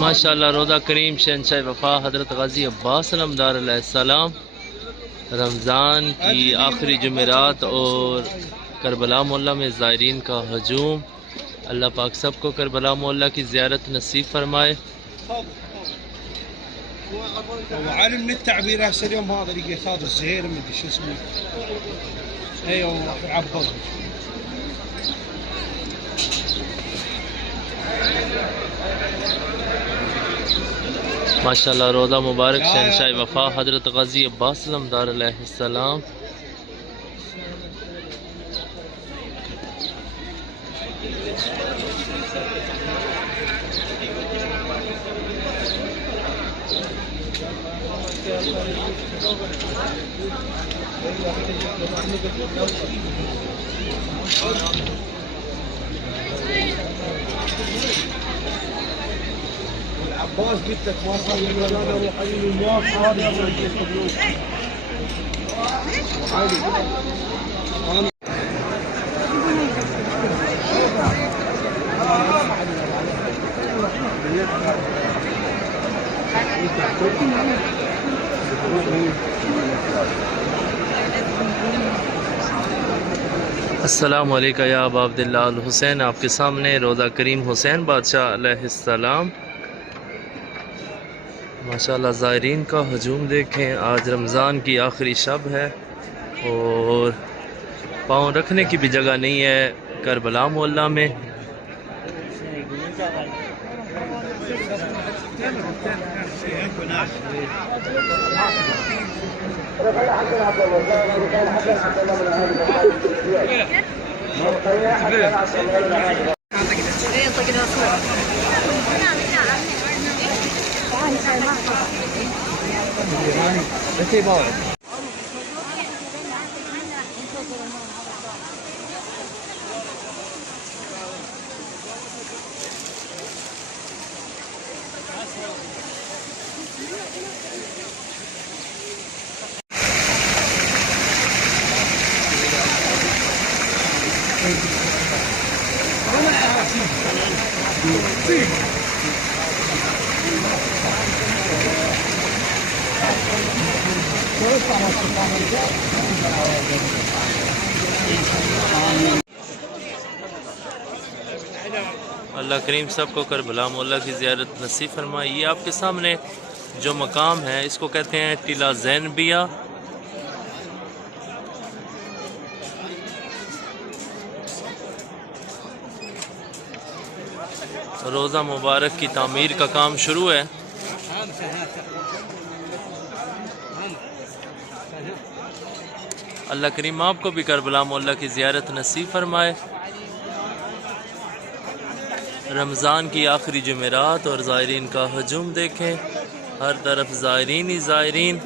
माशाअल्लाह रोज़ा करीम शहंशाह वफ़ा हज़रत गाजी अब्बास अलमदार अलैहिस्सलाम रमज़ान की आखिरी जुमेरात और करबला मोहल्ला में ज़ायरीन का हजूम। अल्लाह पाक सबको करबला मोहल्ला की ज़ियारत नसीब फरमाए। وعلم من التعبير هسه اليوم هذا لقيت هذا الزهير ما ادري شو اسمه. ايوه راح يعبر. माशाअल्लाह रोज़ा मुबारक शहंशाह वफ़ा हज़रत गाजी अब्बास अलमदार अलैहिस्सलाम। عباس قلت لك ما صار لي انا اروح اجيب اليوم هذا अस्सलामु अलैका या अबा अब्दुल्लाह अल हुसैन। आपके सामने रोज़ा करीम हुसैन बादशाह अलैहिस्सलाम। माशाअल्लाह ज़ायरीन का हजूम देखें। आज रमज़ान की आखिरी शब है और पाँव रखने की भी जगह नहीं है करबला मोहल्ला में। अल्लाह करीम सबको करबला मोहल्ला की ज़ियारत नसीब फरमाए। ये आपके सामने जो मकाम है इसको कहते हैं टीला ज़ैनबिया। रोज़ा मुबारक की तामीर का काम शुरू है। अल्लाह करीम आपको भी करबला मोहल्ला की ज़ियारत नसीब फरमाए। रमज़ान की आखिरी जुमेरात और ज़ायरीन का हजूम देखें। हर तरफ ज़ायरीन ही ज़ायरीन।